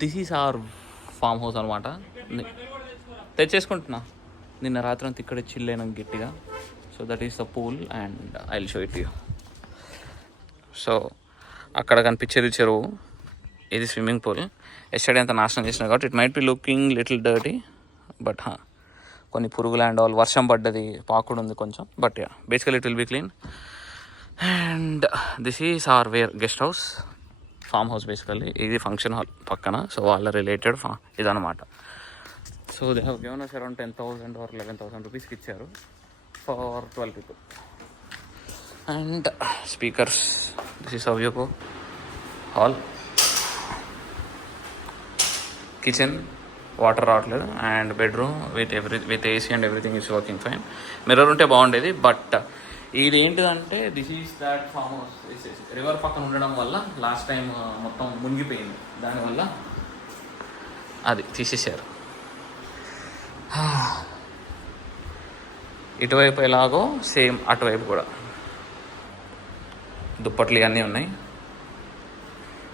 This is our farm house అనమాట. తెచ్చేసుకుంటున్నా. నిన్న రాత్రి అంతా ఇక్కడ చిల్ అయినాం గట్టిగా. So that is the pool and I will show it you. So అక్కడ కనిపించేది చెరువు, ఇది స్విమ్మింగ్ పూల్. ఎస్టర్డే అంతా నాశనం చేసిన కాబట్టి it might be looking little dirty, but కొన్ని పురుగులు అండ్ ఆల్, వర్షం పడ్డది, పాకుడు ఉంది కొంచెం, but yeah basically it will be clean. And this is our guest house, farm house basically. ఇది ఫంక్షన్ హాల్ పక్కన, సో వాళ్ళ రిలేటెడ్ ఇదనమాట. So they have given us around 10,000 or 11,000 రూపీస్కి ఇచ్చారు for 12 people. And speakers, this is how you go. Hall, kitchen, water రావట్లేదు, and bedroom with AC and everything is working fine. Mirror ఉంటే బాగుండేది, but ఇది ఏంటిదంటే this is that farm house. River పక్కన ఉండడం వల్ల లాస్ట్ టైం మొత్తం మునిగిపోయింది, దానివల్ల అది తీసేశారు. ఇటువైపు ఎలాగో సేమ్ అటువైపు కూడా దుప్పట్లు ఇవన్నీ ఉన్నాయి.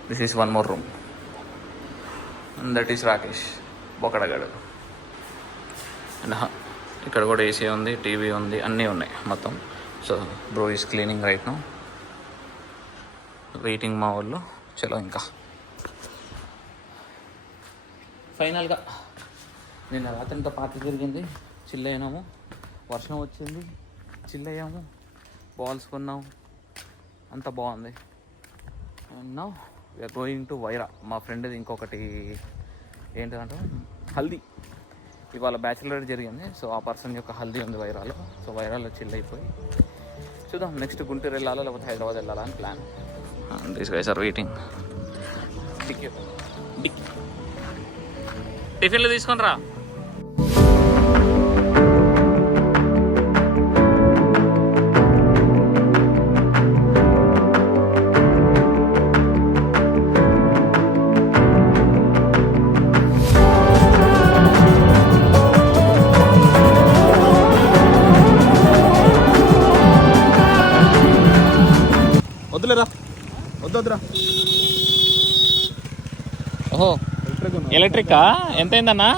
This is one more room, that is Rakesh బొకడగాడు. అండ్ ఇక్కడ కూడా ఏసీ ఉంది, టీవీ ఉంది, అన్నీ ఉన్నాయి మొత్తం. So bro is cleaning right now, waiting మా వాళ్ళు. చలో ఇంకా ఫైనల్గా నిన్న రాత్రి అంతా పార్టీ జరిగింది, చిల్ అయినాము, వర్షం వచ్చింది, చిల్ అయ్యాము, బాల్స్ కొన్నాము, అంత బాగుంది. And now we are going to Wyra. మా ఫ్రెండ్ది ఇంకొకటి ఏంటంటే హల్దీ, ఇవాళ బ్యాచిలర్ జరిగింది. సో ఆ పర్సన్ యొక్క హల్దీ ఉంది వైరాలో. సో వైరాలో చిల్ అయిపోయి చూద్దాం నెక్స్ట్ గుంటూరు వెళ్ళాలా లేకపోతే హైదరాబాద్ వెళ్ళాలా అని plan. These guys are waiting. టిఫిన్లు తీసుకొని రా. వద్దురా. ఓహో ఎలక్ట్రికా? ఎంత అయిందన్నా?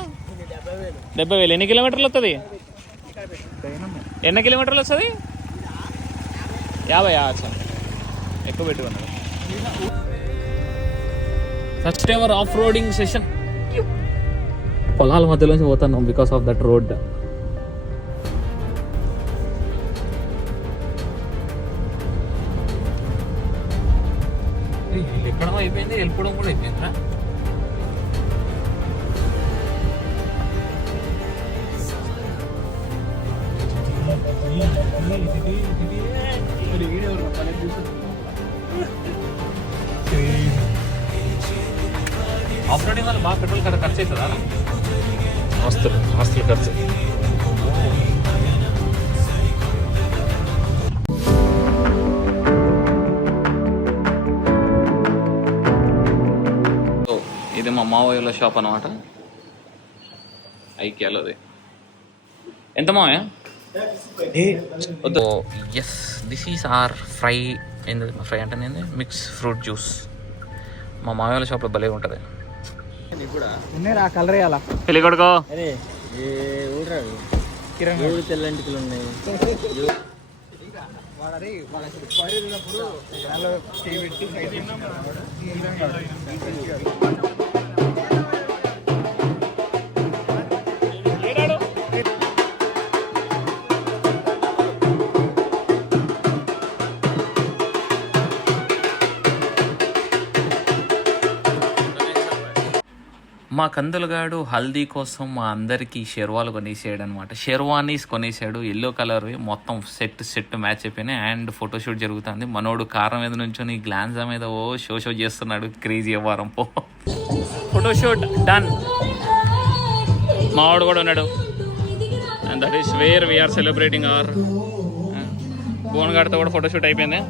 70,000. ఎన్ని కిలోమీటర్లు వస్తుంది? ఎన్ని కిలోమీటర్లు వస్తుంది? 50. ఎక్కువ పెట్టుకున్నాడు. First ever off roading session. పొలాల మధ్యలోంచి పోతున్నాం బికాస్ ఆఫ్ దట్ రోడ్. ఎక్కడం అయిపోయింది, వెళ్ళిపోవడం కూడా అయిపోయిందిరా. ఆఫ్ రోడింగ్ వల్ల బాగా పెట్రోల్ ఖర్చు అవుతుందా? మస్తులు ఖర్చు. ఇది మా మావయ్యల షాప్ అనమాట, ఐక్యాలోది. ఎంత మావయ్య? Yes, this is our fry. ఏంది ఫ్రై అంటే ఏంది? Mix fruit juice. మా మావయ్యల షాప్లో భలే ఉంటుంది. పెళ్ళి కొడుకో తెల్లంటికలు ఉన్నాయి. మా కందులగాడు హల్దీ కోసం మా అందరికీ షెర్వాలు కొనేసాడు అనమాట. షెర్వానీస్ కొనేసాడు, ఎల్లో కలర్, మొత్తం సెట్ మ్యాచ్ అయిపోయినాయి. అండ్ ఫోటోషూట్ జరుగుతుంది. మనోడు కారం మీద నుంచొని గ్లాన్జా మీద షో చేస్తున్నాడు. క్రేజీ అవ్వారం పో. Photoshoot done. మావాడు కూడా ఉన్నాడు. And that is where we are celebrating our. బోన్ గాడితో కూడా ఫోటోషూట్ అయిపోయింది.